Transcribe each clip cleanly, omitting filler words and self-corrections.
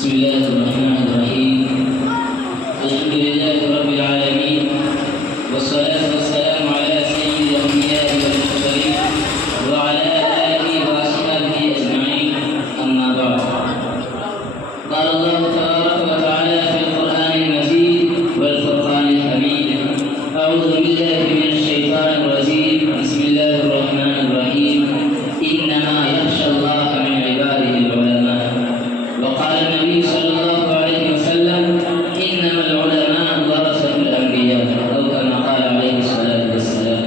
بسم الله الرحمن الرحيم. الحمد لله رب العالمين، والصلاة والسلام على سيد الأنبياء والمرسلين وعلى آله وأصحابه أجمعين، أما بعد. قال الله تبارك وتعالى في القرآن المجيد والفرقان الحميد: أعوذ بالله من الشيطان الرجيم، بسم الله الرحمن الرحيم. إنما يخشى الله من عباده العلماء. وقال النبي صلى الله عليه وسلم: إنما العلماء ورثة الأنبياء، أو كما قال عليه الصلاة والسلام.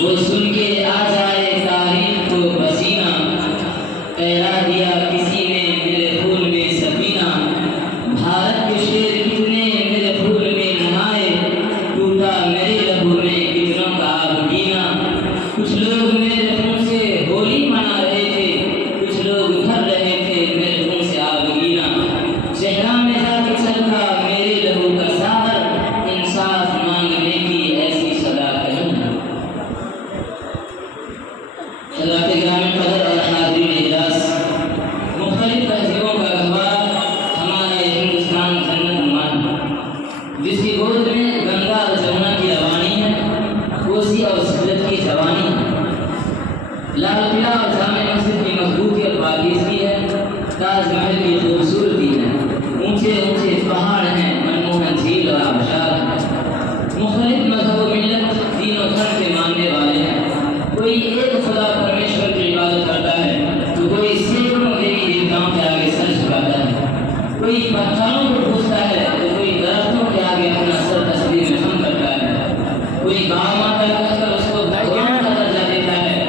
وہ سن کے آ جائے تاریخ کو پسینہ، تیرا دیا کسی نے میرے پھول میں سفینہ. بھارت کے شیر کتنے میرے پھول میں نہائے، ٹوٹا میرے لہو میں کتنوں کا آبگینہ. کچھ لوگ میرے خون سے ہولی منا رہے تھے، کچھ لوگ بھر رہے تھے میرے خون سے آبگینہ. چہرہ میں جا کے چلتا میرے لہو کا ساغر، انصاف مانگنے کی ایسی صدا کہیں نہ. حضرات گرامی قدر اور حاضرین اجلاس، مختلف تہذیبوں کا گہوارہ ہمارے ہندوستان جنت نما ہے، جس کی گود میں گنگا اور جمنا کی روانی ہے، کوسی اور سکلت کی جوانی ہے. لال قلعہ اور جامع مسجد کی مضبوطی اور پاکیزگی ہے، تاج محل کی خوبصورتی ہے، اونچے اونچے پہاڑ ہیں، منموہن جھیل اور آبشار ہے. مختلف مذہب و ملت، دین و دھرم کے ماننے والے ہیں. کوئی ایک خدا پرمیشور کی عبادت کرتا ہے تو کوئی سینکڑوں دیوی دیوتاؤں کے آگے سر جھکاتا ہے. کوئی پتھروں کو پوجتا ہے تو کوئی درختوں کے آگے اپنا سر تسلیم میں خم کرتا ہے. کوئی گاؤں ماتا کہہ کر اس کو بھگوان کا درجہ دیتا ہے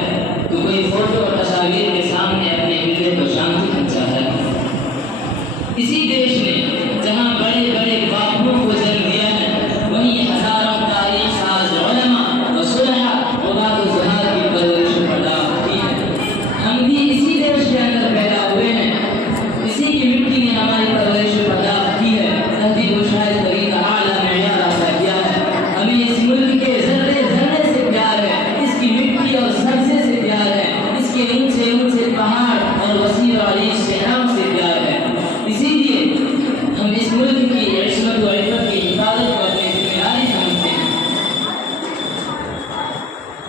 تو کوئی فوٹو اور تصاویر کے سامنے اپنے دل کو شانتی کھنچا ہے. اسی دیش نے جہاں بڑے بڑے باپوں کو جنم دیا ہے، وہیں ہزاروں تاریخ ساز علماء و صلحاء عباد و زہار کی پرورش پیدا ہوتی ہے. ہم بھی اسی دیش کے اندر پیدا ہوئے ہیں، اسی کی مٹی نے ہماری پرورش پیدا کی ہے. تہذیب و شائستگی کا اعلیٰ معیار عطا کیا ہے. ہمیں اس ملک کے ذرے ذرے سے پیار ہے، اس کی مٹی اور سبزے سے پیار ہے، اس کے اونچے اونچے پہاڑ اور وسیع و عریض صحراؤں سے پیار ہے. اسی لیے ہم اس ملک کی عصمت و عفت کی حفاظت کو اپنی ذمہ داری سمجھتے ہیں.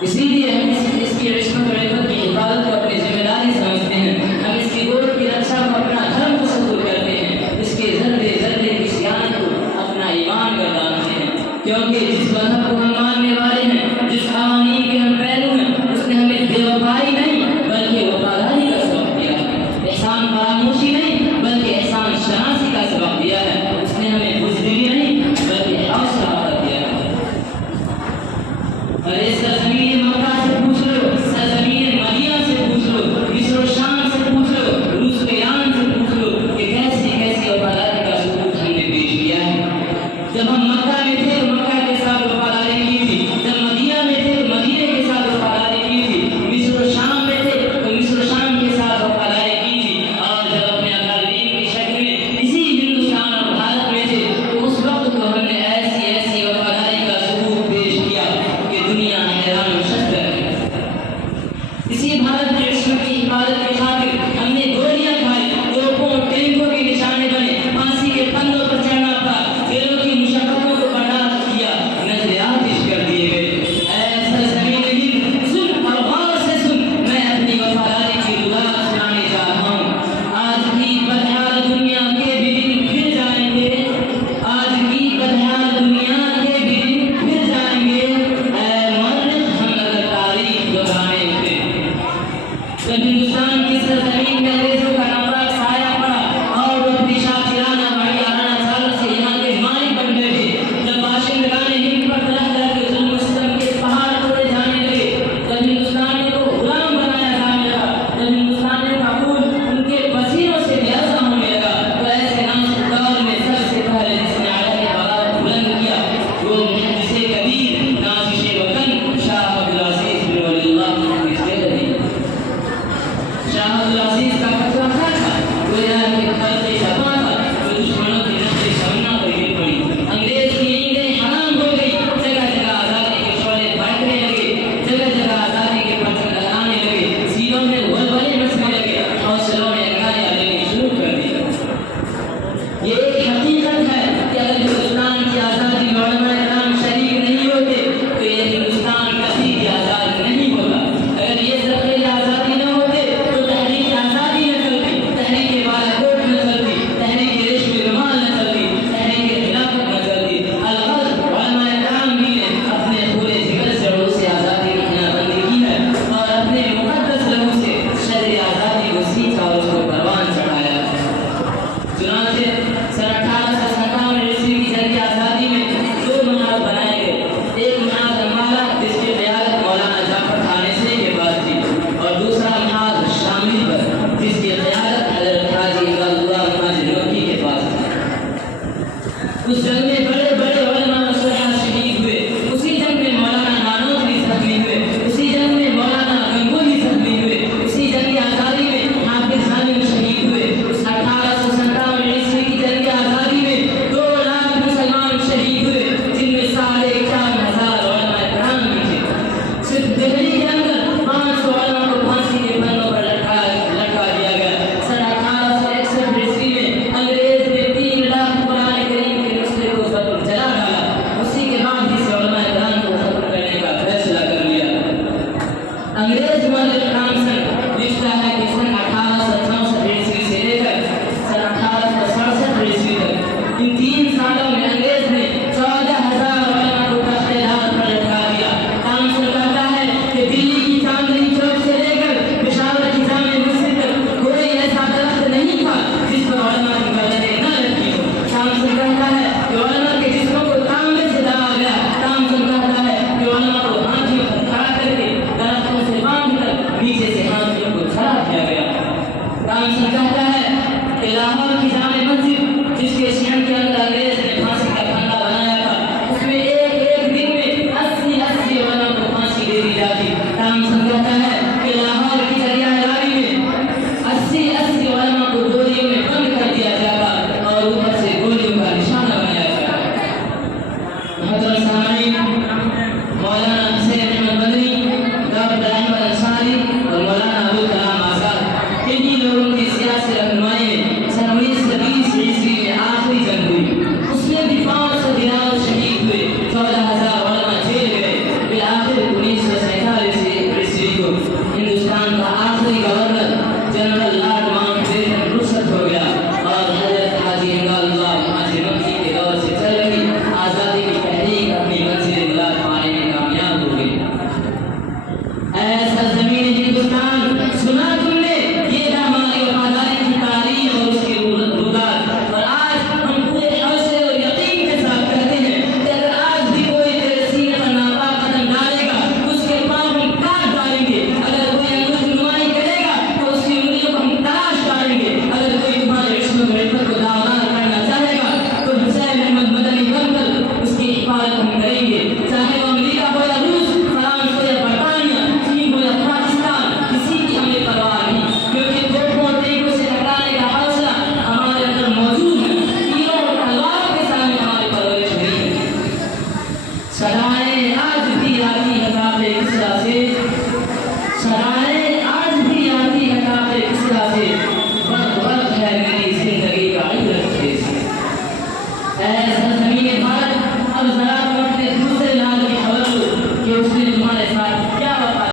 اسی لیے ہم اس کی عصمت و عفت کی حفاظت کو اپنی ذمہ داری سمجھتے ہیں. ہم اس کی گود کی رکشا کو اپنا دھرم تصور کرتے ہیں، اس کے ذرے ذرے کی صیانت کو اپنا ایمان گردانتے ہیں. کیونکہ جس مذہب کو ہم ماننے والے ہیں، جس قوانین کے ہم پیرو ہیں، اس نے ہمیں بے وفائی نہیں بلکہ وفاداری کا سبق دیا ہے. احسان فراموشی نہیں بلکہ احسان شناسی کا سبق دیا ہے. اس نے ہمیں بزدلی نہیں بلکہ حوصلہ عطا کیا ہے. اور اس